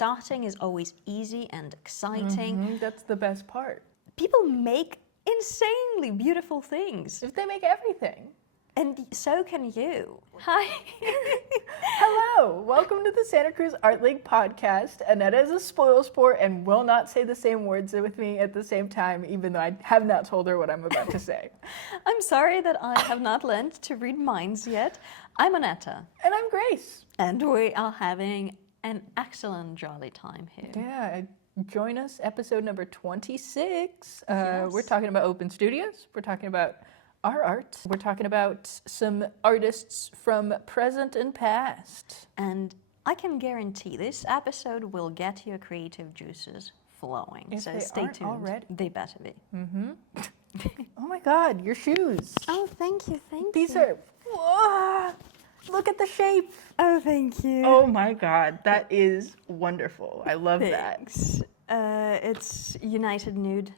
starting is always easy and exciting. That's the best part. People make insanely beautiful things. If they make everything. And so can you. Hi. Hello, welcome to the Santa Cruz Art League podcast. Annetta is a spoil sport and will not say the same words with me at the same time, even though I have not told her what I'm about to say. I'm sorry that I have not learned to read minds yet. I'm Annetta. And I'm Grace. And we are having an excellent jolly time here. Yeah, join us, episode number 26. Yes. We're talking about open studios. We're talking about our art. We're talking about some artists from present and past. And I can guarantee this episode will get your creative juices flowing. If so they stay aren't tuned. already. They better be. Oh my God, your shoes. Oh, thank you, thank These you. are, whoa, look at the shape. Oh, thank you. Oh my God, that is wonderful. I love Thanks. It's United Nude,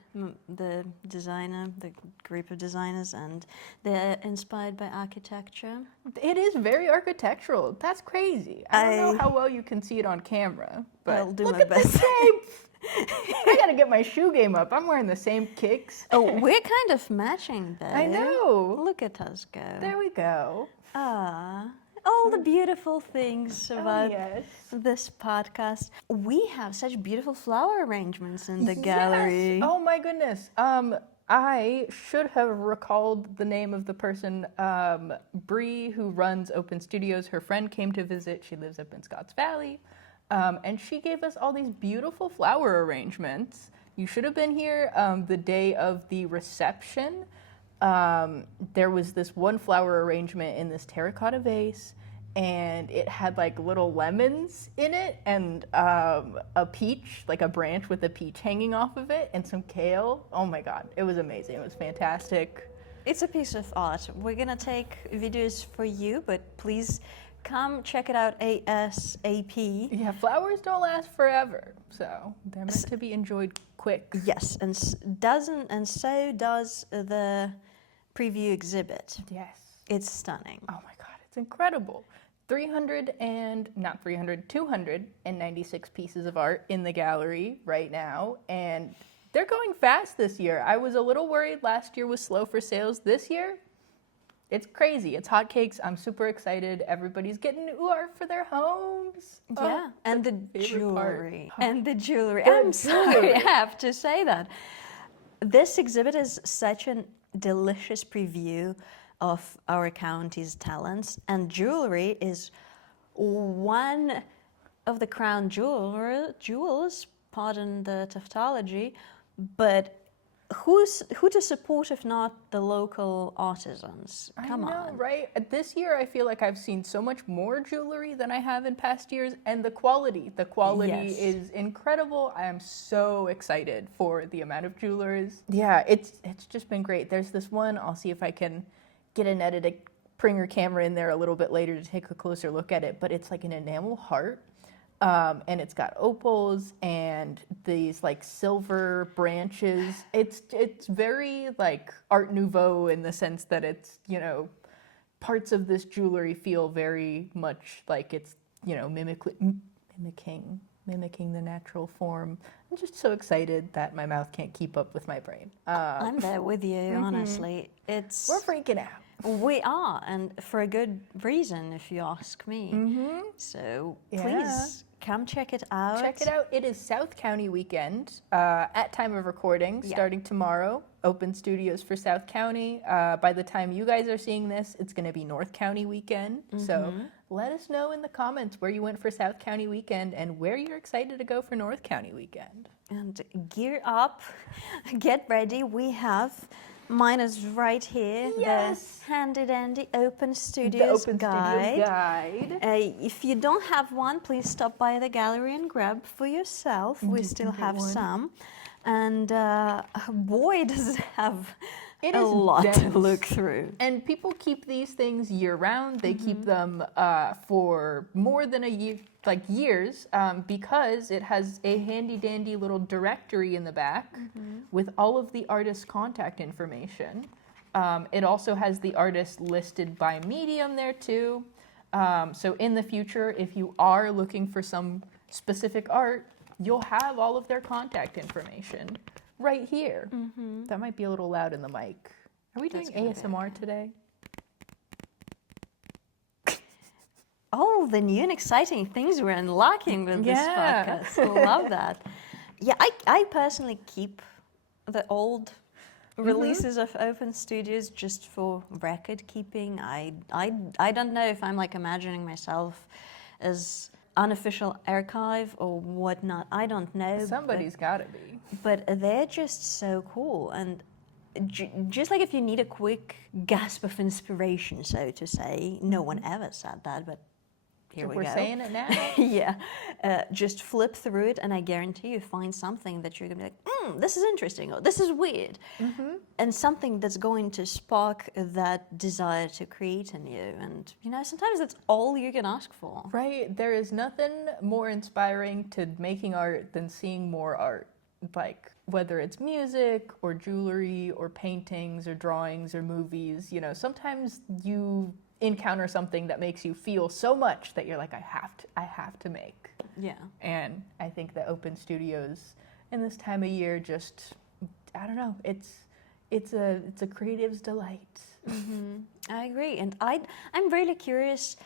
the designer, the group of designers, and they're inspired by architecture. that. It is very architectural. That's crazy. I don't know how well you can see it on camera, but I'll do look my at best. the shape. I gotta get my shoe game up. I'm wearing the same kicks. Oh, we're kind of matching though. I know. Look at us go. There we go. All the beautiful things about yes. this podcast. We have such beautiful flower arrangements in the gallery. Yes. Oh my goodness. I should have recalled the name of the person, Bree, who runs Open Studios. Her friend came to visit. She lives up in Scotts Valley. And she gave us all these beautiful flower arrangements. You should have been here the day of the reception. There was this one flower arrangement in this terracotta vase, and it had like little lemons in it, and a peach, like a branch with a peach hanging off of it, and some kale. Oh my God, it was amazing. It was fantastic. It's a piece of art. We're gonna take videos for you, but please come check it out ASAP. Yeah, flowers don't last forever, so they're meant to be enjoyed quick. Yes, and so does the preview exhibit. Yes. It's stunning. Oh my God, it's incredible. 296 pieces of art in the gallery right now, and they're going fast this year. I was a little worried last year was slow for sales. This year, it's crazy. It's hotcakes. I'm super excited. Everybody's getting new art for their homes. Yeah, and the favorite part. jewelry. And the jewelry. The I'm sorry, jewelry. I have to say that. This exhibit is such a delicious preview of our county's talents, and jewelry is one of the crown jewels, pardon the tautology, but who to support if not the local artisans? Come I know, on. right? This year, I feel like I've seen so much more jewelry than I have in past years, and the quality Yes. is incredible. I am so excited for the amount of jewelers. Yeah, it's just been great. There's this one. I'll see if I can get Annetta to bring her camera in there a little bit later to take a closer look at it. But it's like an enamel heart. And it's got opals and these like silver branches. It's very like Art Nouveau in the sense that it's, you know, parts of this jewelry feel very much like it's, you know, mimicking the natural form. I'm just so excited that my mouth can't keep up with my brain. I'm there with you, honestly. We're freaking out. We are, and for a good reason, if you ask me. So please come check it out. Check it out. It is South County weekend at time of recording, starting tomorrow. Open studios for South County. By the time you guys are seeing this, it's going to be North County weekend. So let us know in the comments where you went for South County weekend and where you're excited to go for North County weekend. And gear up, get ready. We have, mine is right here, Yes. the handy dandy Open The Studios Open guide. Studios guide. If you don't have one, please stop by the gallery and grab for yourself. We still have one. some. And boy, does it have It a is lot to dense. look through. And people keep these things year round. They keep them for more than a year, like years, because it has a handy dandy little directory in the back with all of the artist's contact information. It also has the artist listed by medium there too. So in the future, if you are looking for some specific art, you'll have all of their contact information right here. That might be a little loud in the mic. Are we doing ASMR today? Oh, the new and exciting things we're unlocking with this podcast. I love that. Yeah, I personally keep the old releases of Open Studios just for record keeping. I don't know if I'm like imagining myself as unofficial archive or whatnot. I don't know. Somebody's got to be. But they're just so cool. And just like if you need a quick gasp of inspiration, so to say, no one ever said that, but here we go. We're saying it now. Yeah. Just flip through it, and I guarantee you find something that you're going to be like, this is interesting, or this is weird. And something that's going to spark that desire to create in you. And, you know, sometimes that's all you can ask for. Right. There is nothing more inspiring to making art than seeing more art. Like, whether it's music or jewelry or paintings or drawings or movies, you know, sometimes you encounter something that makes you feel so much that you're like, I have to make. Yeah. And I think the Open Studios in this time of year just, I don't know, it's a creative's delight. I agree. And I'm really curious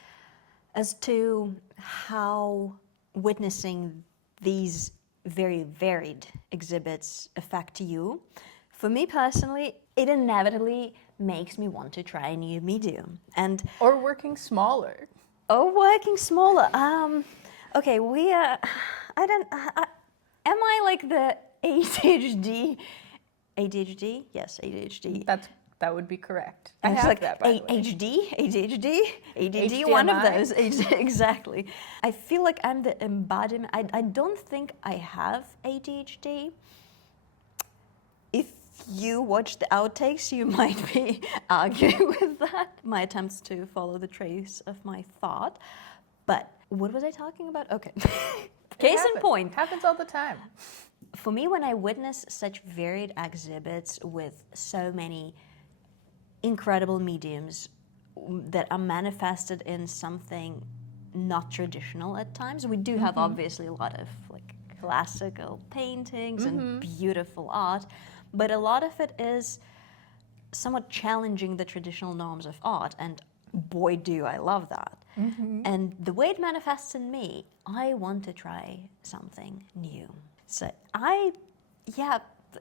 as to how witnessing these very varied exhibits affect you. For me personally, it inevitably makes me want to try a new medium. Or working smaller. Working smaller. Okay, we am I like the ADHD? ADHD? Yes, ADHD. That would be correct. I have like that, by the way. ADHD, HDMI. one of those. Exactly. I feel like I'm the embodiment. I don't think I have ADHD. If you watch the outtakes, you might be arguing with that. My attempts to follow the trace of my thought. But what was I talking about? Okay. Case in point. Happens all the time. For me, when I witness such varied exhibits with so many incredible mediums that are manifested in something not traditional at times, we do have obviously a lot of like classical paintings and beautiful art, but a lot of it is somewhat challenging the traditional norms of art, and boy do I love that. And the way it manifests in me, I want to try something new. So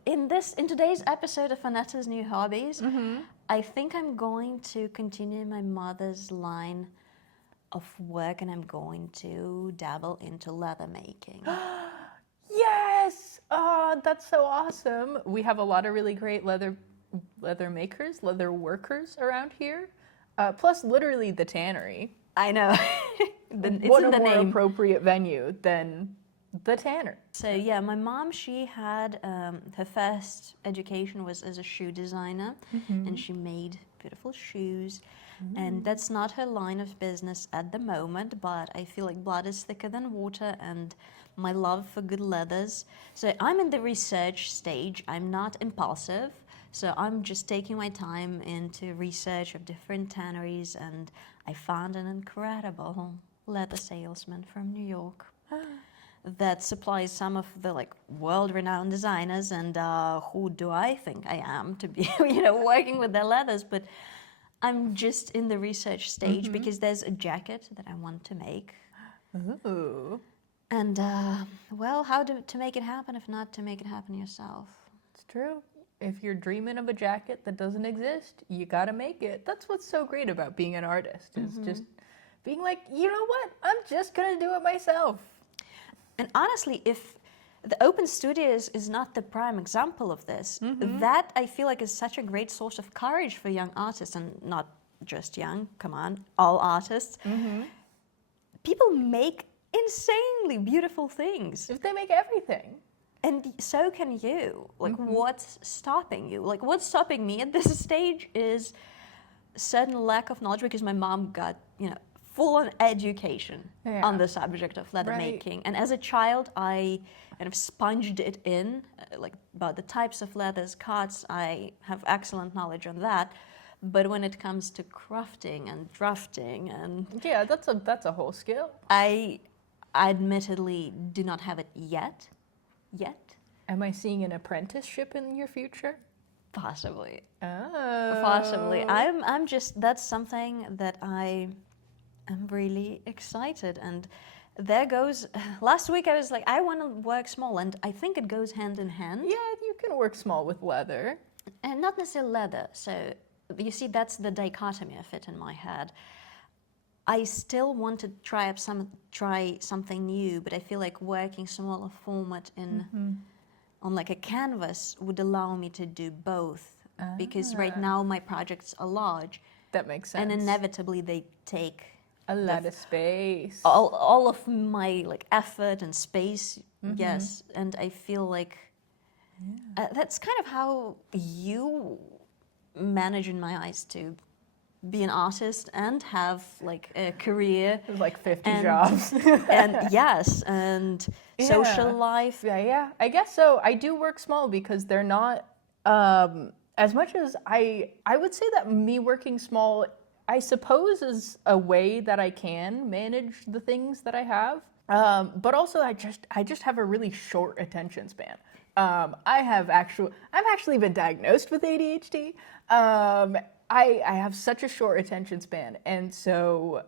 in today's episode of Anetta's New Hobbies, I think I'm going to continue my mother's line of work, and I'm going to dabble into leather making. Yes! Oh, that's so awesome. We have a lot of really great leather makers, leather workers around here. Plus, literally, the tannery. I know. What a more appropriate venue than the tanner. So yeah, my mom, she had her first education was as a shoe designer, and she made beautiful shoes. And that's not her line of business at the moment, but I feel like blood is thicker than water, and my love for good leathers. So I'm in the research stage. I'm not impulsive. So I'm just taking my time into research of different tanneries, and I found an incredible leather salesman from New York that supplies some of the like world-renowned designers. And who do I think I am to be, working with their leathers? But I'm just in the research stage because there's a jacket that I want to make. Ooh. And how to make it happen if not to make it happen yourself? It's true. If you're dreaming of a jacket that doesn't exist, you gotta make it. That's what's so great about being an artist, is just being like, you know what? I'm just gonna do it myself. And honestly, if the Open Studios is not the prime example of this, that I feel like is such a great source of courage for young artists, and not just young, come on, all artists. People make insanely beautiful things. If they make everything. And so can you. Like, what's stopping you? Like, what's stopping me at this stage is certain lack of knowledge, because my mom got, full-on education on the subject of leather making. And as a child, I kind of sponged it in, like about the types of leathers, cuts. I have excellent knowledge on that. But when it comes to crafting and drafting and... Yeah, that's a whole skill. I admittedly do not have it yet. Am I seeing an apprenticeship in your future? Possibly. Oh. Possibly. I'm just, that's something that I am really excited. And there goes, last week I was like, I want to work small, and I think it goes hand in hand. Yeah, you can work small with leather. And not necessarily leather. So you see, that's the dichotomy of it in my head. I still want to try something new, but I feel like working smaller format on like a canvas would allow me to do both. Because right now my projects are large. That makes sense. And inevitably they take a lot of space. All of my like effort and space, yes. And I feel like that's kind of how you manage, in my eyes, to be an artist and have like a career. Like 50 jobs. And yes, and social life. Yeah, I guess so. I do work small because they're not, as much as I would say that me working small, I suppose, is a way that I can manage the things that I have. But also I just have a really short attention span. I've actually been diagnosed with ADHD. I have such a short attention span, and so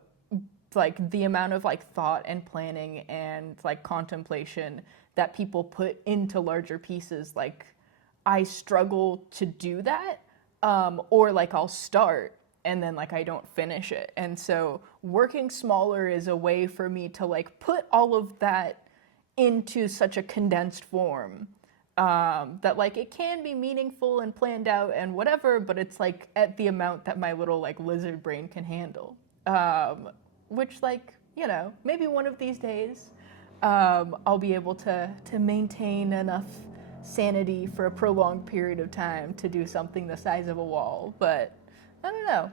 like the amount of like thought and planning and like contemplation that people put into larger pieces, like I struggle to do that, or like I'll start and then like I don't finish it. And so working smaller is a way for me to like put all of that into such a condensed form. That like it can be meaningful and planned out and whatever, but it's like at the amount that my little like lizard brain can handle. Which, like, you know, maybe one of these days I'll be able to maintain enough sanity for a prolonged period of time to do something the size of a wall. But I don't know.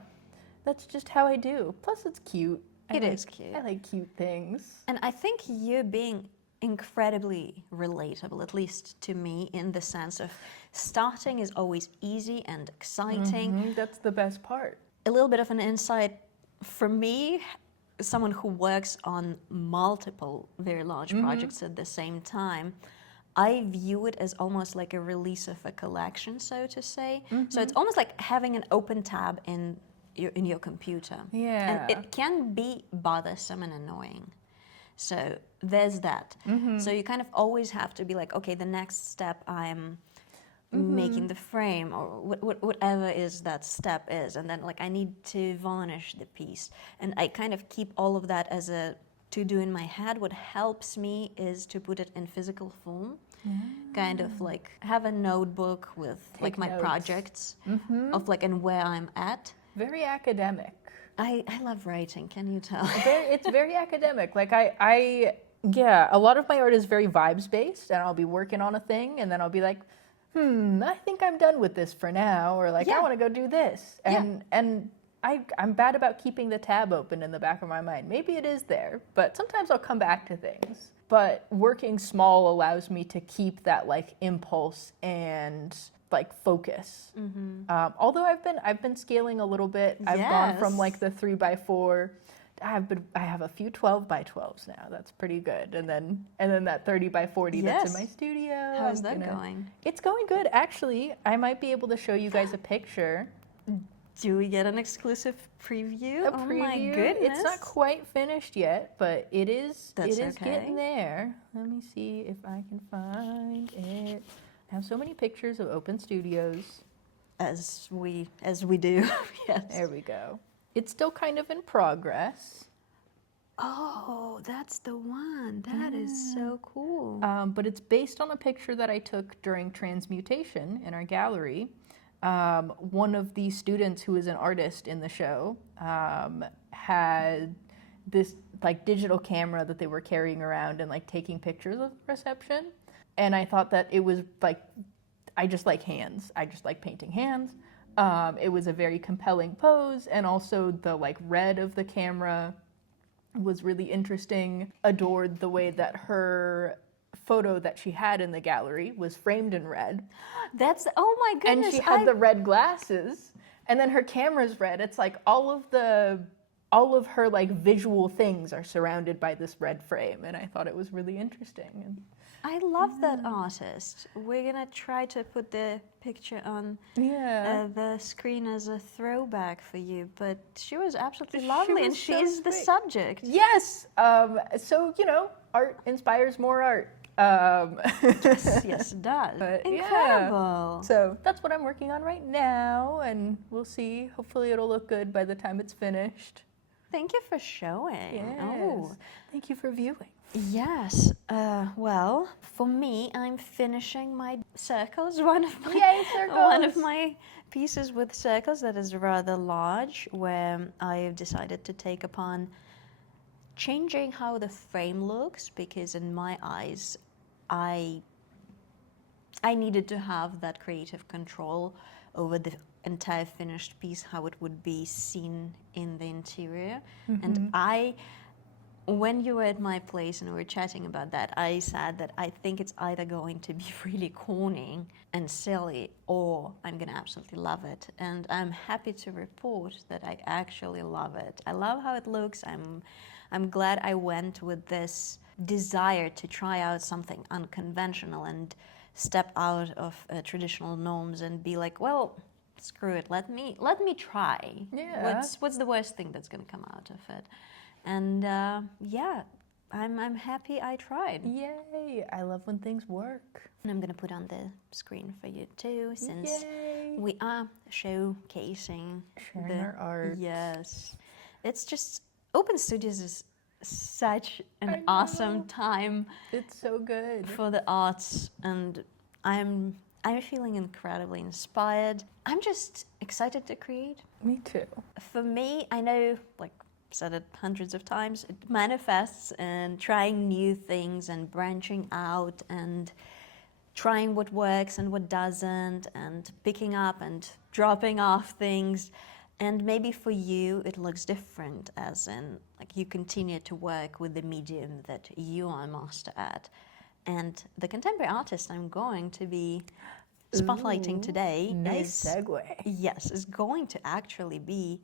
That's just how I do. Plus, it's cute. It is cute. I like cute things. And I think you being incredibly relatable, at least to me, in the sense of starting is always easy and exciting. That's the best part. A little bit of an insight for me, someone who works on multiple very large projects at the same time, I view it as almost like a release of a collection, so to say. So it's almost like having an open tab in your computer. Yeah. And it can be bothersome and annoying. So there's that. So you kind of always have to be like, okay, the next step I'm making the frame, or whatever is that step is, and then like I need to varnish the piece, and I kind of keep all of that as a to-do in my head. What helps me is to put it in physical form, kind of like have a notebook with like my projects of like and where I'm at. Very academic. I love writing, can you tell? It's very academic. Like yeah, a lot of my art is very vibes based, and I'll be working on a thing and then I'll be like, I think I'm done with this for now, or like I want to go do this. And I'm bad about keeping the tab open in the back of my mind. Maybe it is there, but sometimes I'll come back to things. But working small allows me to keep that like impulse and like focus. Although I've been scaling a little bit. I've gone from like the 3x4. I have a few 12x12s now. That's pretty good. And then that 30x40 that's in my studio. How's that going? It's going good, actually. I might be able to show you guys a picture. Do we get an exclusive preview? A preview. Oh my goodness. It's not quite finished yet, but it is. That's it is okay. getting there. Let me see if I can find it. I have so many pictures of open studios. As we do. Yes. There we go. It's still kind of in progress. Oh, that's the one. That is so cool. But it's based on a picture that I took during transmutation in our gallery. One of the students who is an artist in the show had this like digital camera that they were carrying around and like taking pictures of the reception. And I thought that it was like, I just like hands. I just like painting hands. It was a very compelling pose, and also the like red of the camera was really interesting. Adored the way that her photo that she had in the gallery was framed in red. That's, oh my goodness. And she had the red glasses, and then her camera's red. It's like all all of her like visual things are surrounded by this red frame, and I thought it was really interesting. And I love that artist. We're gonna try to put the picture on the screen as a throwback for you, but she was absolutely lovely, and she's the subject. Yes. So art inspires more art. Yes, it does. Incredible. Yeah. So that's what I'm working on right now, and we'll see. Hopefully, it'll look good by the time it's finished. Thank you for showing. Yes. Oh. Thank you for viewing. Yes. Well, for me, I'm finishing my circles. One of my pieces with circles that is rather large, where I have decided to take upon changing how the frame looks, because in my eyes, I needed to have that creative control over the entire finished piece, how it would be seen in the interior. And when you were at my place and we were chatting about that, I said that I think it's either going to be really corny and silly, or I'm going to absolutely love it. And I'm happy to report that I actually love it. I love how it looks. I'm glad I went with this desire to try out something unconventional and step out of traditional norms and be like, well, screw it. Let me try. Yeah. What's the worst thing that's going to come out of it? And yeah, I'm happy I tried. Yay! I love when things work. And I'm going to put on the screen for you too, since we are showcasing our art. Yes. It's just, Open Studios is such an awesome time. It's so good. For the arts, and I'm feeling incredibly inspired. I'm just excited to create. Me too. For me, I know, like I've said it hundreds of times, it manifests in trying new things and branching out and trying what works and what doesn't, and picking up and dropping off things. And maybe for you, it looks different, as in, like, you continue to work with the medium that you are a master at. And the contemporary artist I'm going to be spotlighting today is going to actually be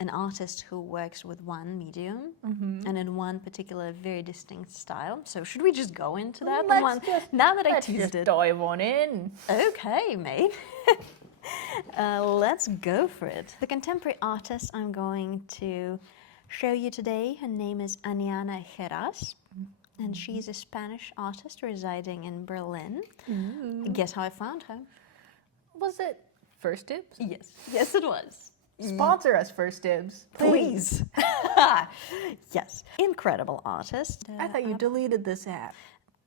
an artist who works with one medium and in one particular very distinct style. So should we just go into that? Now that I teased it. Dive on in. Okay, mate. Let's go for it. The contemporary artist I'm going to show you today, her name is Aniana Heras, and she's a Spanish artist residing in Berlin. Guess how I found her? Was it First Dibs? Yes, it was. Sponsor us, First Dibs. Please. Yes. Incredible artist. I thought you deleted this app.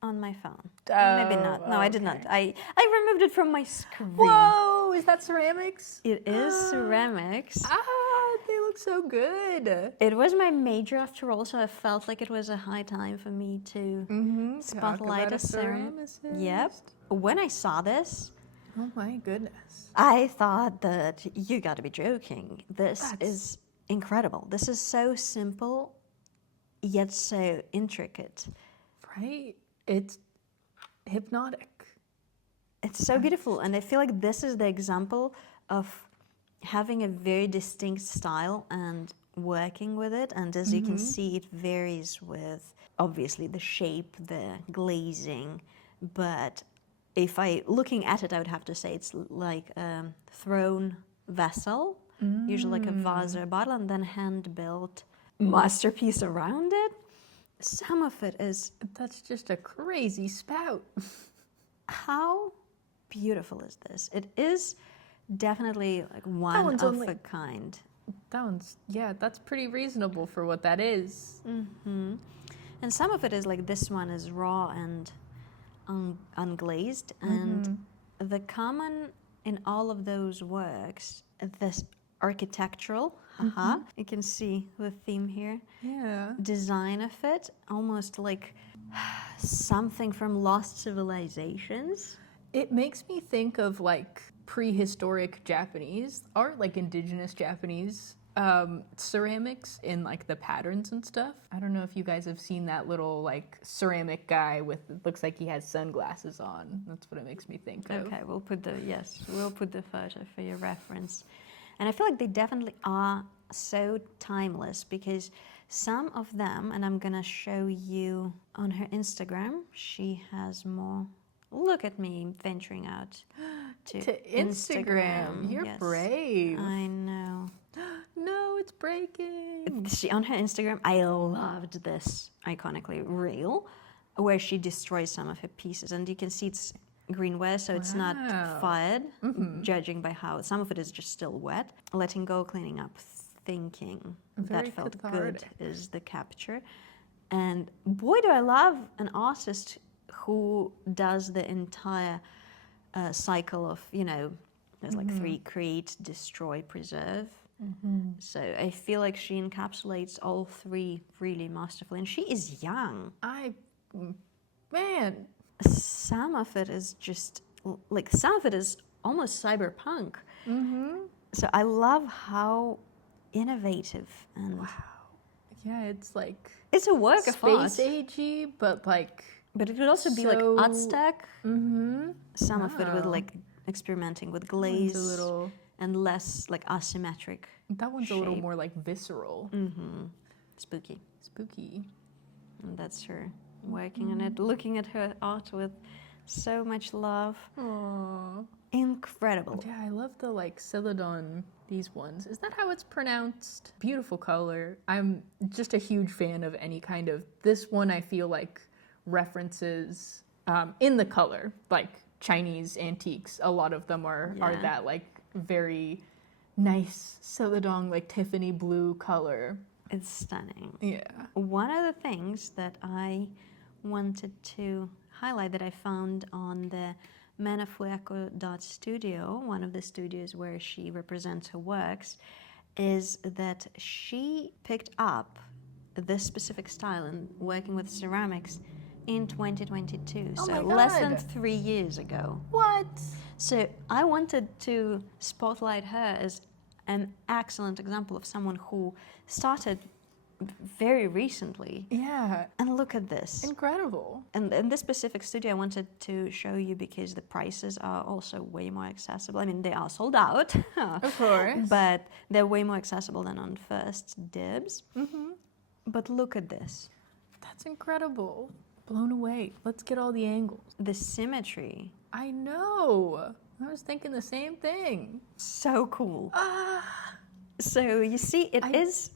On my phone. Maybe not. No, I did not. I removed it from my screen. Whoa, is that ceramics? It is ceramics. They look so good. It was my major after all, so I felt like it was a high time for me to spotlight a ceramicist. Yep. When I saw this, oh my goodness, I thought that you got to be joking. This is incredible. This is so simple, yet so intricate. Right? It's hypnotic. It's so beautiful, and I feel like this is the example of having a very distinct style and working with it. And as you can see, it varies with obviously the shape, the glazing, but looking at it, I would have to say it's like a thrown vessel, usually like a vase or a bottle, and then hand-built masterpiece around it. Some of it is... That's just a crazy spout. How beautiful is this? It is definitely like one of a kind. That's pretty reasonable for what that is. And some of it is like, this one is raw and unglazed. And the common in all of those works, this architectural, you can see the theme here. Yeah. Design of it, almost like something from lost civilizations. It makes me think of like prehistoric Japanese art, like indigenous Japanese ceramics in like the patterns and stuff. I don't know if you guys have seen that little like ceramic guy with, looks like he has sunglasses on. That's what it makes me think of. Okay, we'll put the photo for your reference. And I feel like they definitely are so timeless because some of them, and I'm gonna show you on her Instagram, she has more. Look at me venturing out to Instagram. You're Yes, brave. I know. No, it's breaking. She on her Instagram, I loved this iconically reel where she destroys some of her pieces, and you can see it's greenware, so it's not Wow. fired, judging by how some of it is just still wet. Letting go, cleaning up, thinking. Very that felt cathartic. good is the capture. And boy, do I love an artist who does the entire cycle of, there's like 3: create, destroy, preserve. So I feel like she encapsulates all 3 really masterfully. And she is young. Man, Some of it is just, like, some of it is almost cyberpunk. So I love how innovative and yeah, it's like it's a work of art. space agey, but like. But it would also be like So- Aztec. Some of it with Wow. like experimenting with One's glaze a little. and less like asymmetric. That one's a little shape. more like visceral, Spooky. spooky. And that's her working on it, looking at her art with so much love. Aww. Incredible. Yeah, I love the like Celadon. These ones. Is that how it's pronounced? Beautiful color. I'm just a huge fan of any kind of. This one I feel like references in the color, like Chinese antiques. A lot of them are Yeah. that like very nice Celadon, like Tiffany blue color. It's stunning. Yeah. One of the things that I wanted to highlight that I found on the Manafueco.studio, one of the studios where she represents her works, is that she picked up this specific style and working with ceramics in 2022, Oh so my less than God. 3 years ago. What? So I wanted to spotlight her as an excellent example of someone who started very recently. Yeah. And look at this. Incredible. And in this specific studio, I wanted to show you because the prices are also way more accessible. I mean, they are sold out, Of course. but they're way more accessible than on First Dibs. But look at this. That's incredible. Blown away. Let's get all the angles. The symmetry. I know. I was thinking the same thing. So cool. Ah. So you see, it is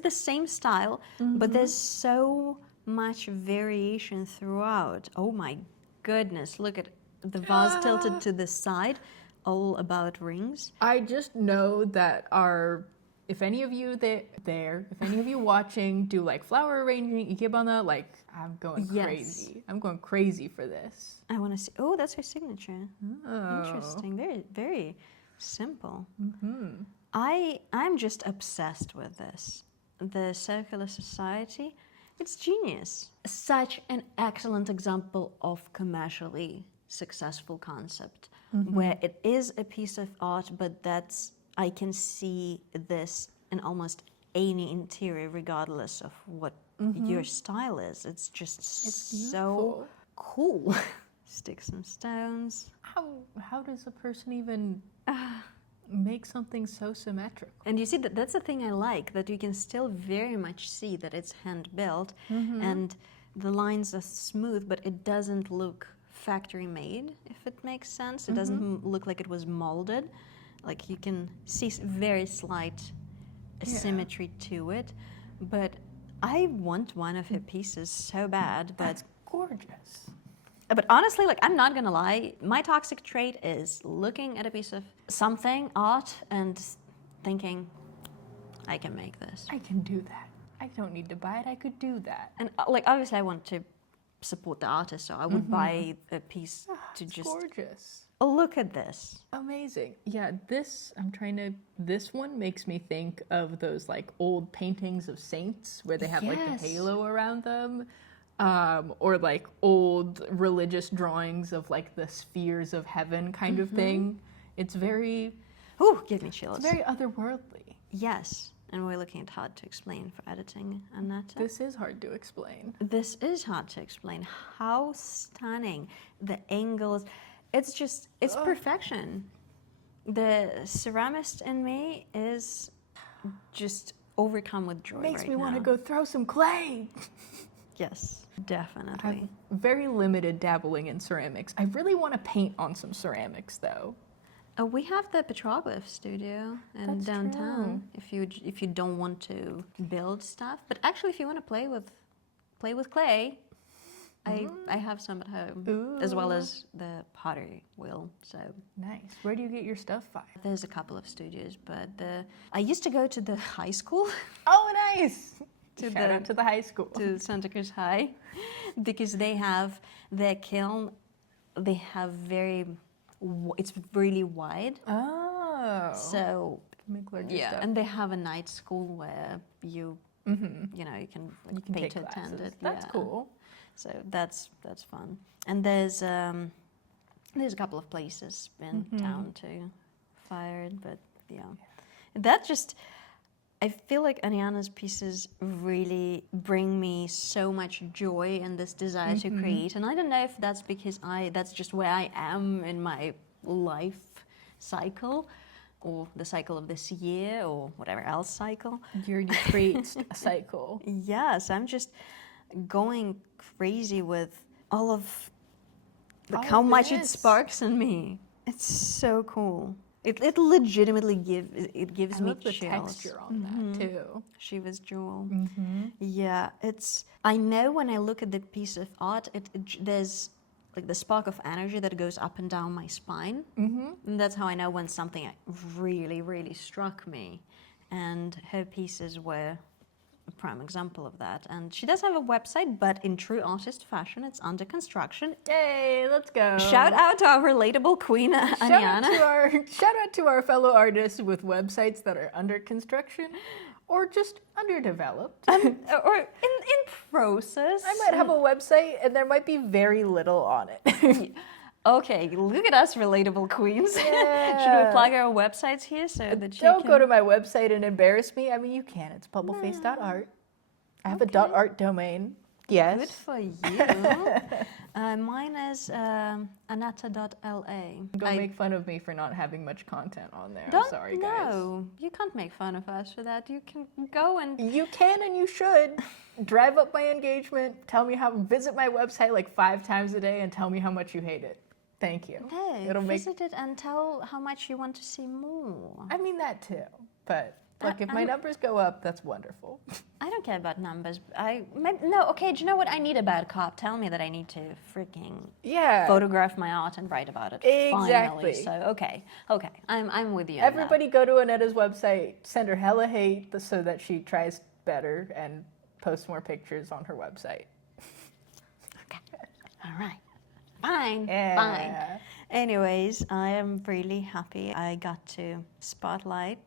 the same style, but there's so much variation throughout. Oh my goodness, look at the vase tilted to the side, all about rings. I just know that if any of you if any of you watching do like flower arranging, ikebana, like I'm going Yes. crazy. I'm going crazy for this. I want to see. Oh, that's her signature. Oh. Interesting. Very, very simple. I'm just obsessed with this. The Circular Society, it's genius. Such an excellent example of commercially successful concept, where it is a piece of art, but I can see this in almost any interior, regardless of what your style is. It's just so beautiful. cool. Sticks and stones. How does a person even make something so symmetrical? And you see that's the thing I like, that you can still very much see that it's hand built and the lines are smooth, but it doesn't look factory made, if it makes sense. It doesn't look like it was molded. Like you can see very slight asymmetry to it. But I want one of her pieces so bad, but That's gorgeous. But honestly, like, I'm not gonna lie, my toxic trait is looking at a piece of something, art, and thinking, I can make this. I can do that. I don't need to buy it. I could do that. And like, obviously I want to support the artist, so I would buy a piece to It's just, gorgeous. oh, look at this. Amazing. Yeah, this one makes me think of those like old paintings of saints where they have like Yes. the halo around them. Or like old religious drawings of like the spheres of heaven kind of thing. It's very Ooh, give me chills. very otherworldly. Yes, and we're looking at hard to explain for editing, Annette. This is hard to explain. This is hard to explain. How stunning. The angles. It's just, it's perfection. The ceramist in me is just overcome with joy Makes right me want to now. go throw some clay. Yes, definitely. Very limited dabbling in ceramics. I really want to paint on some ceramics though. We have the petroglyph studio in That's downtown. If you don't want to build stuff, but actually, if you want to play with clay, I have some at home, as well as the pottery wheel. So Nice. Where do you get your stuff from? there's a couple of studios, but I used to go to the high school, Oh, nice. To Shout out to the high school. to Santa Cruz High, because they have their kiln. They have it's really wide. Oh. So Make larger yeah, stuff. and they have a night school where you you can pay take to attend classes. it. That's yeah. cool. So that's fun. And there's a couple of places in town too, fired. But yeah, that just I feel like Aniana's pieces really bring me so much joy and this desire to create. And I don't know if that's because that's just where I am in my life cycle, or the cycle of this year, or whatever else cycle. You create a cycle. Yes, I'm just going crazy with all of how much it this. sparks in me. It's so cool. It legitimately gives I me love the chills. texture on that too. Shiva's jewel. Yeah, I know when I look at the piece of art, there's like the spark of energy that goes up and down my spine. And that's how I know when something really, really struck me. And her pieces were a prime example of that. And she does have a website, but in true artist fashion, it's under construction. Yay, let's go. Shout out to our relatable queen, Aniana. Shout out to our fellow artists with websites that are under construction or just underdeveloped. Or in process. I might have a website and there might be very little on it. Okay, look at us, relatable queens. Should Yeah. we plug our websites here so that you Don't can... go to my website and embarrass me. I mean, you can. It's bubbleface.art. I have a .art domain. Yes. Good for you. Mine is anata.la. Don't make fun of me for not having much content on there. I'm Don't sorry, guys. No, you can't make fun of us for that. You can go and... You can and you should drive up my engagement. Visit my website like 5 times a day and tell me how much you hate it. Thank you. No, visit it and tell how much you want to see more. I mean that too, but look, if my numbers go up, that's wonderful. I don't care about numbers. Okay, do you know what? I need a bad cop. Tell me that I need to freaking photograph my art and write about it. Exactly. Finally. So, okay, I'm with you on Everybody go to Annetta's website, send her hella hate so that she tries better and posts more pictures on her website. that. Okay, all right. Fine. Yeah. Anyways, I am really happy I got to spotlight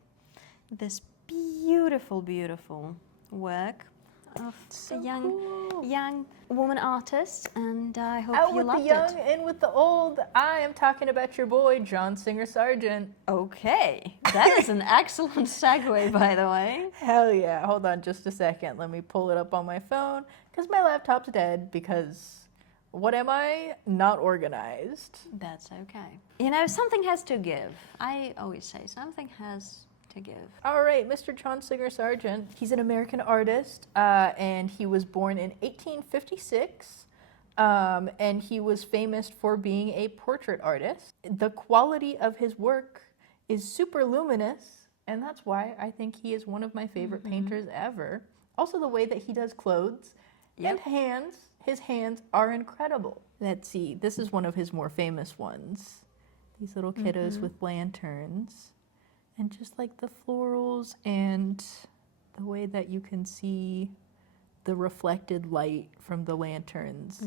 this beautiful, beautiful work of a young woman artist, and I hope Out you with the loved young, it. in with the old. I am talking about your boy, John Singer Sargent. Okay, that is an excellent segue, by the way. Hell yeah. Hold on just a second. Let me pull it up on my phone because my laptop's dead because... What am I? Not organized. That's okay. You know, something has to give. I always say something has to give. All right, Mr. John Singer Sargent. He's an American artist, and he was born in 1856, and he was famous for being a portrait artist. The quality of his work is super luminous, and that's why I think he is one of my favorite painters ever. Also, the way that he does clothes and hands. His hands are incredible. Let's see, this is one of his more famous ones. These little kiddos with lanterns. And just like the florals and the way that you can see the reflected light from the lanterns.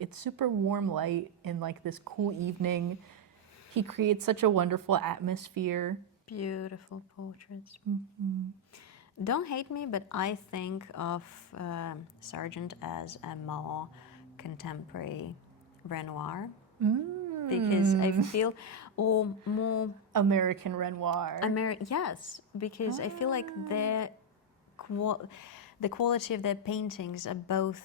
It's super warm light in like this cool evening. He creates such a wonderful atmosphere. Beautiful portraits. Don't hate me, but I think of Sargent as a more contemporary Renoir. Because I feel, or more... American Renoir. Yes, because I feel like the quality of their paintings are both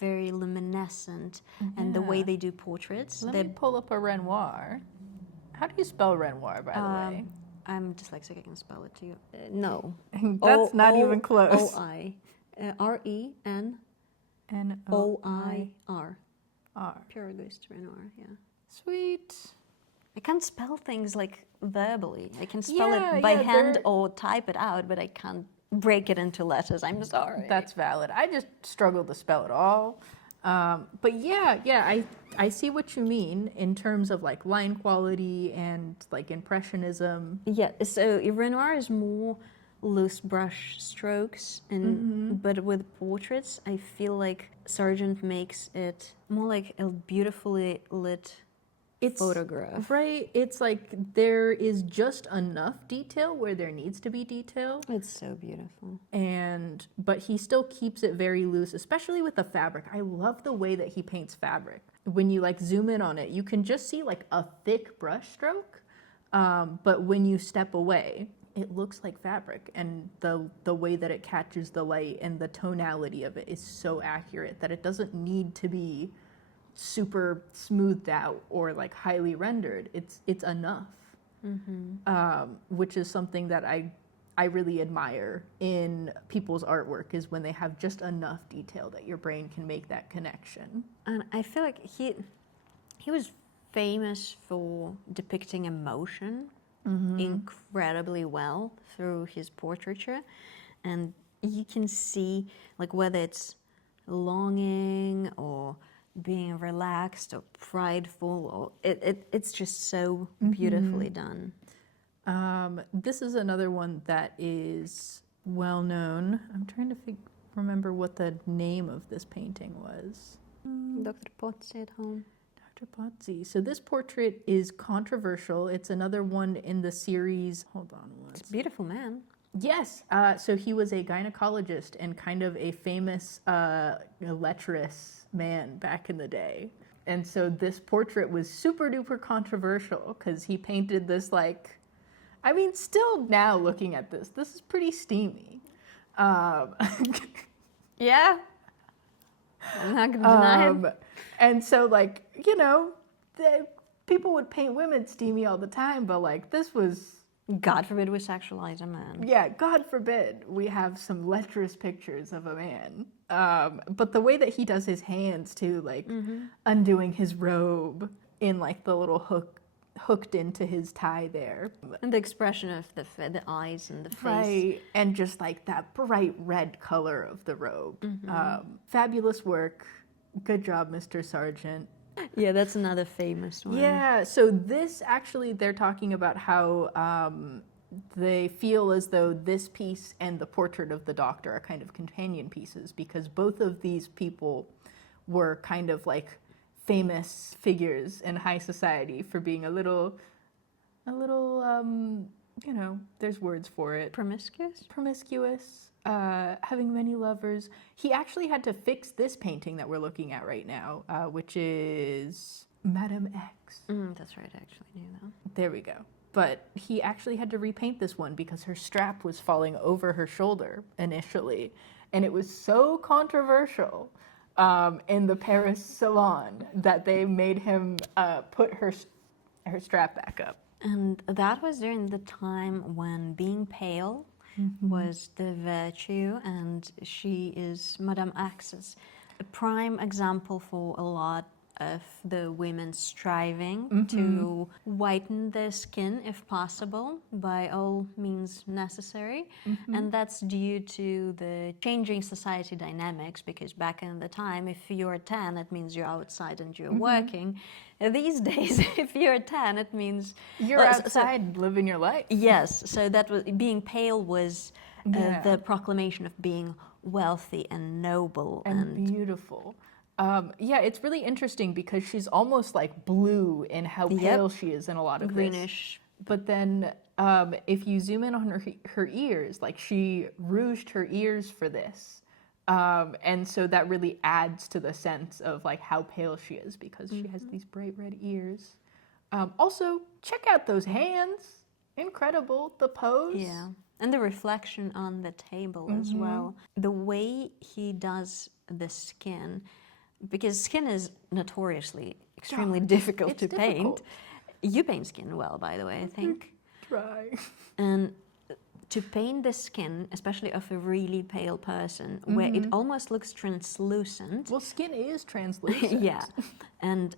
very luminescent, and the way they do portraits. Let me pull up a Renoir. How do you spell Renoir, by the way? I'm dyslexic. I can spell it to you. No. That's not even close. O-I. R-E-N-O-I-R. R. Pure Auguste Renoir, yeah. Sweet. I can't spell things like verbally. I can spell Yeah, it by yeah, hand they're- or type it out, but I can't break it into letters. I'm sorry. That's valid. I just struggle to spell it all. But yeah, I see what you mean in terms of like line quality and like impressionism. Yeah, so Renoir is more loose brush strokes, and but with portraits, I feel like Sargent makes it more like a beautifully lit photograph. Right. It's like there is just enough detail where there needs to be detail. It's so beautiful. But he still keeps it very loose, especially with the fabric. I love the way that he paints fabric. When you like zoom in on it, you can just see like a thick brush stroke. But when you step away, it looks like fabric, and the way that it catches the light and the tonality of it is so accurate that it doesn't need to be super smoothed out or like highly rendered. It's enough, which is something that I really admire in people's artwork, is when they have just enough detail that your brain can make that connection. And I feel like he was famous for depicting emotion incredibly well through his portraiture, and you can see like whether it's longing or being relaxed or prideful, or it's just so beautifully done. This is another one that is well known. I'm trying to remember what the name of this painting was. Dr. Potts at home. Dr. Pottsy. So this portrait is controversial. It's another one in the series. Hold on. It's a beautiful man. Yes. So he was a gynecologist and kind of a famous lecherous man back in the day. And so this portrait was super duper controversial because he painted this like, I mean, still now looking at this is pretty steamy. Yeah. I'm not gonna deny it. And so like, you know, people would paint women steamy all the time, but like this was... God forbid we sexualize a man. Yeah, God forbid we have some lecherous pictures of a man. But the way that he does his hands too, like undoing his robe in like the little hooked into his tie there. And the expression of the eyes and the face. Right, and just like that bright red color of the robe. Fabulous work. Good job, Mr. Sargent. Yeah, that's another famous one. Yeah, so this actually, they're talking about how they feel as though this piece and the portrait of the doctor are kind of companion pieces, because both of these people were kind of like famous figures in high society for being a little, you know, there's words for it. Promiscuous, having many lovers. He actually had to fix this painting that we're looking at right now, which is Madame X. That's right, I actually knew that. There we go. But he actually had to repaint this one because her strap was falling over her shoulder initially. And it was so controversial in the Paris salon that they made him put her strap back up. And that was during the time when being pale was the virtue, and she is Madame X's a prime example for a lot of the women striving to whiten their skin if possible by all means necessary. And that's due to the changing society dynamics, because back in the time, if you're 10, it means you're outside and you're working. These days, if you're 10, it means you're outside living your life. Yes, so that was being pale was the proclamation of being wealthy and noble and beautiful. Yeah, it's really interesting because she's almost like blue in how pale she is in a lot of greenish. But then if you zoom in on her ears, like she rouged her ears for this. And so that really adds to the sense of like how pale she is, because she has these bright red ears. Also, check out those hands. Incredible. The pose. Yeah. And the reflection on the table as well. The way he does the skin, because skin is notoriously extremely difficult to paint. You paint skin well, by the way, I think. Try. And to paint the skin, especially of a really pale person, where it almost looks translucent. Well, skin is translucent. Yeah. And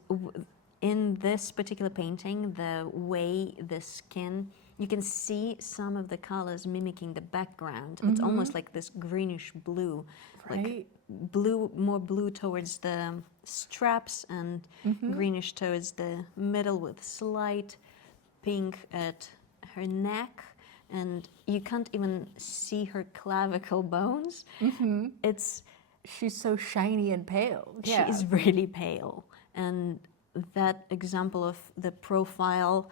in this particular painting, the way the skin, you can see some of the colors mimicking the background. It's almost like this greenish blue. Right. Like blue, more blue towards the straps and greenish towards the middle with slight pink at her neck. And you can't even see her clavicle bones. She's so shiny and pale. She is really pale. And that example of the profile,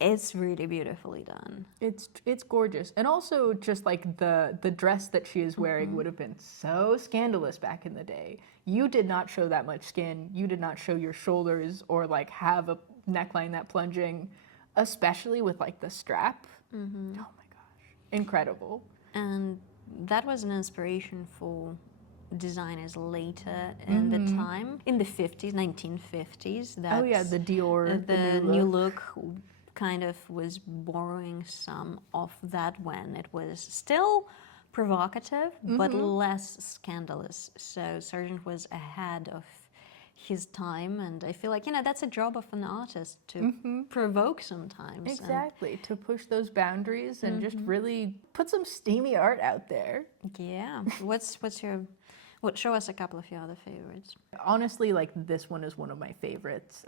it's really beautifully done. It's gorgeous. And also just like the dress that she is wearing would have been so scandalous back in the day. You did not show that much skin. You did not show your shoulders or like have a neckline that plunging, especially with like the strap. Oh my gosh. Incredible. And that was an inspiration for designers later in the time, in the 50s, 1950s. Oh yeah, the Dior, the new look kind of was borrowing some of that when it was still provocative, but less scandalous. So Sargent was ahead of his time, and I feel like, that's a job of an artist to provoke sometimes. Exactly, to push those boundaries and just really put some steamy art out there. Yeah. Show us a couple of your other favorites. Honestly, like this one is one of my favorites.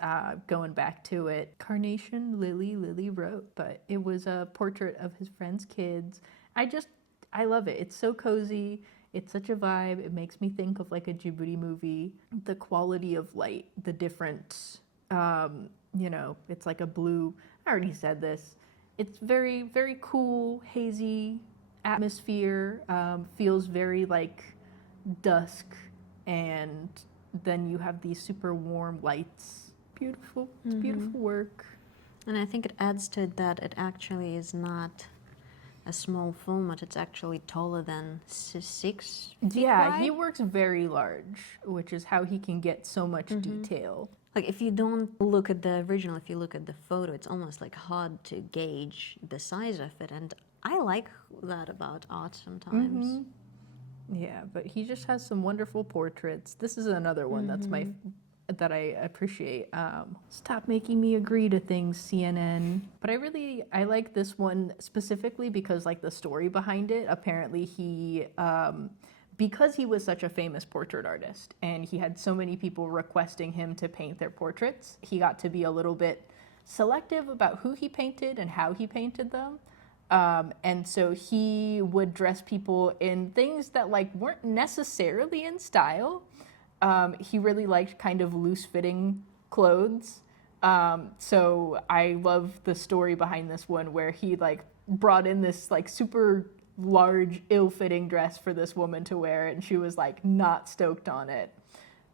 Going back to it, Carnation Lily wrote, but it was a portrait of his friend's kids. I love it. It's so cozy. It's such a vibe. It makes me think of like a Djibouti movie. The quality of light, the different, it's like a blue. I already said this. It's very, very cool, hazy atmosphere. Feels very like dusk, and then you have these super warm lights. Beautiful. It's beautiful work. And I think it adds to it that it actually is not a small format. It's actually taller than 6 feet wide. He works very large, which is how he can get so much detail. Like if you don't look at the original, if you look at the photo, it's almost like hard to gauge the size of it. And I like that about art sometimes. Yeah, but he just has some wonderful portraits. This is another one that I appreciate. Stop making me agree to things, CNN. But I like this one specifically because like the story behind it. Apparently he, because he was such a famous portrait artist and he had so many people requesting him to paint their portraits, he got to be a little bit selective about who he painted and how he painted them. And so he would dress people in things that like weren't necessarily in style. He really liked kind of loose-fitting clothes. So I love the story behind this one where he like brought in this like super large, ill-fitting dress for this woman to wear, and she was like not stoked on it.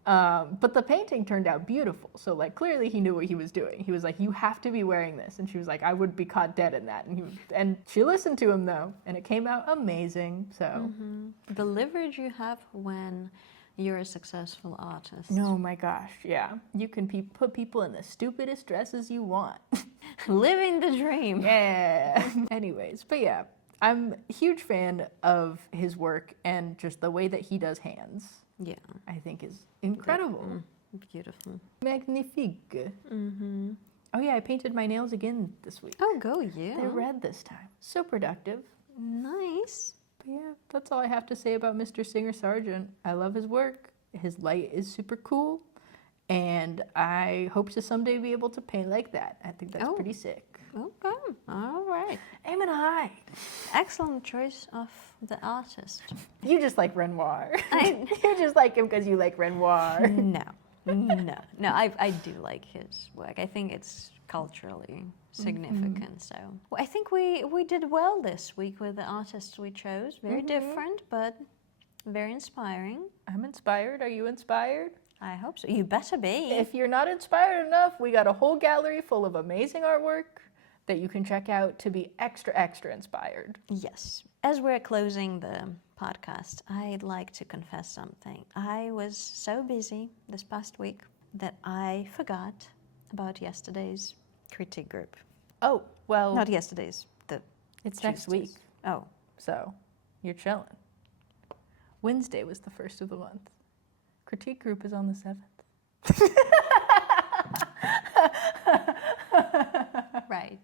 But the painting turned out beautiful. So like clearly he knew what he was doing. He was like, you have to be wearing this. And she was like, I would be caught dead in that. And she listened to him though, and it came out amazing. So The leverage you have when you're a successful artist. oh my gosh, yeah. You can put people in the stupidest dresses you want. Living the dream. Yeah. Anyways, but yeah, I'm a huge fan of his work and just the way that he does hands. Yeah. I think is incredible. Beautiful. Magnifique. Oh yeah, I painted my nails again this week. Oh, go you. They're red this time. So productive. Nice. But yeah, that's all I have to say about Mr. Singer Sargent. I love his work. His light is super cool. And I hope to someday be able to paint like that. I think that's pretty sick. Okay. All right. Aiming high. Excellent choice of the artist. You just like Renoir. You just like him because you like Renoir. No, I do like his work. I think it's culturally significant. So I think we did well this week with the artists we chose. Very different, but very inspiring. I'm inspired. Are you inspired? I hope so. You better be. If you're not inspired enough, we got a whole gallery full of amazing artwork that you can check out to be extra, extra inspired. Yes. As we're closing the podcast, I'd like to confess something. I was so busy this past week that I forgot about yesterday's critique group. Oh, well, Not yesterday's. it's next week, Oh, so you're chilling. Wednesday was the first of the month. Critique group is on the 7th. right.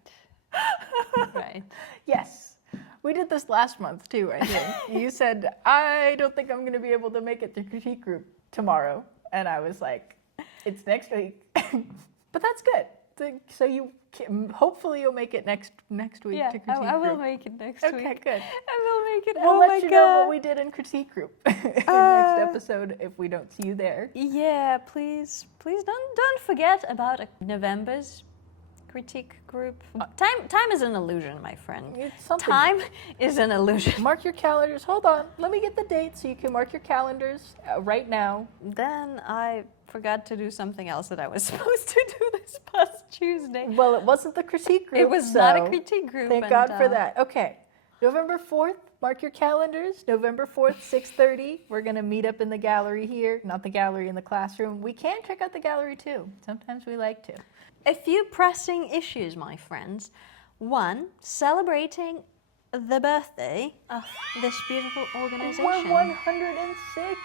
Right. Yes. We did this last month too, I think. You said, I don't think I'm going to be able to make it to critique group tomorrow. And I was like, it's next week. But that's good. So you hopefully you'll make it next week Yeah, to critique group. I will make it next week. Okay, good. I will make it. We'll oh let my you God. know what we did in critique group in next episode if we don't see you there. Yeah, please don't forget about November's critique group. Time is an illusion, my friend. It's something. Time is an illusion. Mark your calendars. Hold on. Let me get the date so you can mark your calendars right now. Then I forgot to do something else that I was supposed to do this past Tuesday. Well, it wasn't the critique group. It was not a critique group. Thank God for that. Okay. November 4th, mark your calendars. November 4th, 6:30. We're going to meet up in the gallery here. Not the gallery in the classroom. We can check out the gallery too. Sometimes we like to. A few pressing issues, my friends. One, celebrating the birthday of this beautiful organization. We're 106.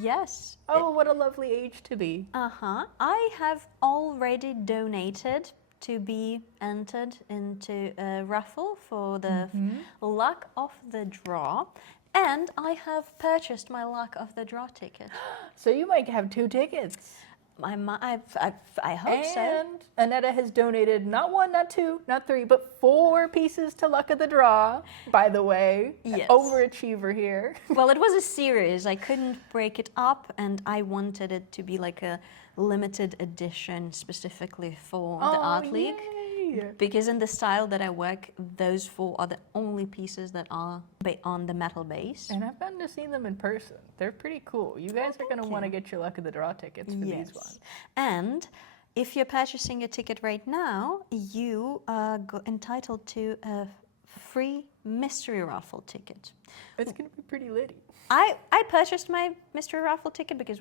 Yes. Oh, what a lovely age to be. Uh-huh. I have already donated to be entered into a raffle for the luck of the draw. And I have purchased my luck of the draw ticket. So you might have 2 tickets. I hope so. And Annetta has donated not 1, not 2, not 3, but 4 pieces to Luck of the Draw, by the way. Yes. Overachiever here. Well, it was a series. I couldn't break it up, and I wanted it to be like a limited edition specifically for the Art League. Yay. Because in the style that I work, those 4 are the only pieces that are on the metal base. And I've gotten to see them in person. They're pretty cool. You guys are going to want to get your Luck of the Draw tickets for these ones. And if you're purchasing a ticket right now, you are entitled to a free mystery raffle ticket. It's going to be pretty litty. I purchased my mystery raffle ticket because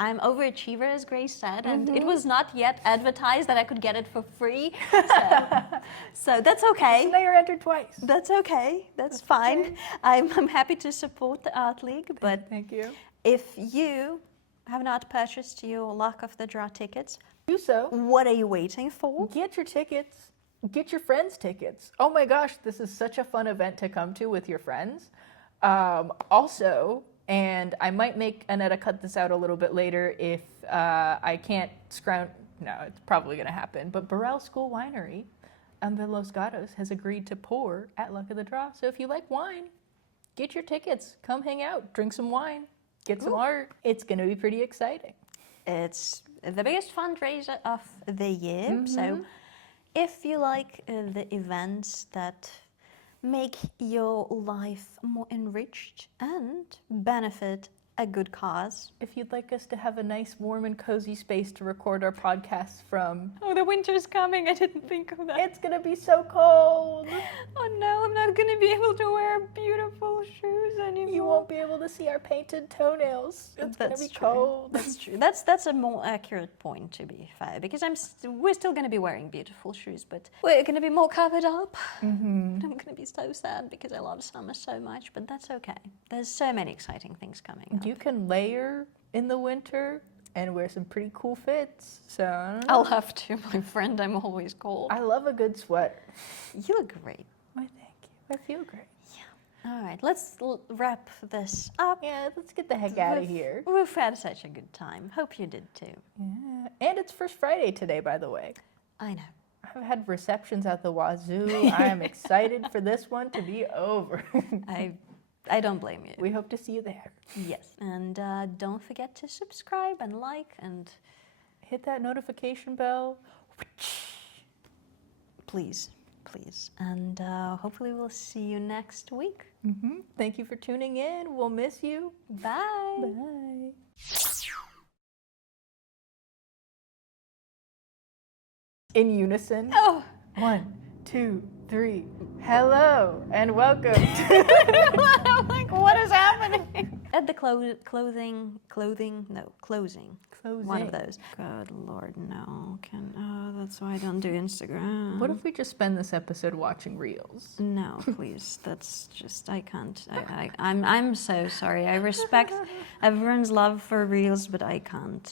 I'm overachiever, as Grace said, and it was not yet advertised that I could get it for free. So that's okay. So now you're entered twice. That's okay. That's fine. okay. I'm happy to support the Art League, but Thank you. if you have not purchased your Luck of the Draw tickets, Do so. what are you waiting for? Get your tickets. Get your friends' tickets. Oh my gosh, this is such a fun event to come to with your friends. Also, and I might make Annetta cut this out a little bit later if I can't scrounge. No, it's probably going to happen. But Burrell School Winery and the Los Gatos has agreed to pour at Luck of the Draw. So if you like wine, get your tickets. Come hang out. Drink some wine. Get some art. It's going to be pretty exciting. It's the biggest fundraiser of the year. So if you like the events that make your life more enriched and benefit a good cause. If you'd like us to have a nice, warm, and cozy space to record our podcasts from, Oh, the winter's coming. I didn't think of that. it's gonna be so cold. Oh no, I'm not going to be able to wear beautiful shoes anymore. You won't be able to see our painted toenails. It's gonna be true. cold. That's true. That's a more accurate point, to be fair, because we're still going to be wearing beautiful shoes, but we're going to be more covered up. I'm going to be so sad because I love summer so much, but that's okay. There's so many exciting things coming up. You can layer in the winter and wear some pretty cool fits. So I don't know. I'll have to, my friend. I'm always cold. I love a good sweater. You look great. Why, thank you. I feel great. All right, let's wrap this up. Yeah, let's get the heck out of here. We've had such a good time. Hope you did too. Yeah, and it's First Friday today, by the way. I know. I've had receptions at the wazoo. I am excited for this one to be over. I don't blame you. We hope to see you there. Yes. And don't forget to subscribe and like and Hit that notification bell. please. And hopefully we'll see you next week. Thank you for tuning in. We'll miss you. Bye. Bye. In unison. Oh. 1, 2, 3. Hello and welcome. I'm like, what is happening? happening? At the closing. One of Closing. those. Good Lord, no. That's why I don't do Instagram. What if we just spend this episode watching reels? No, please. That's just, I can't. I'm so sorry. I respect everyone's love for reels, but I can't.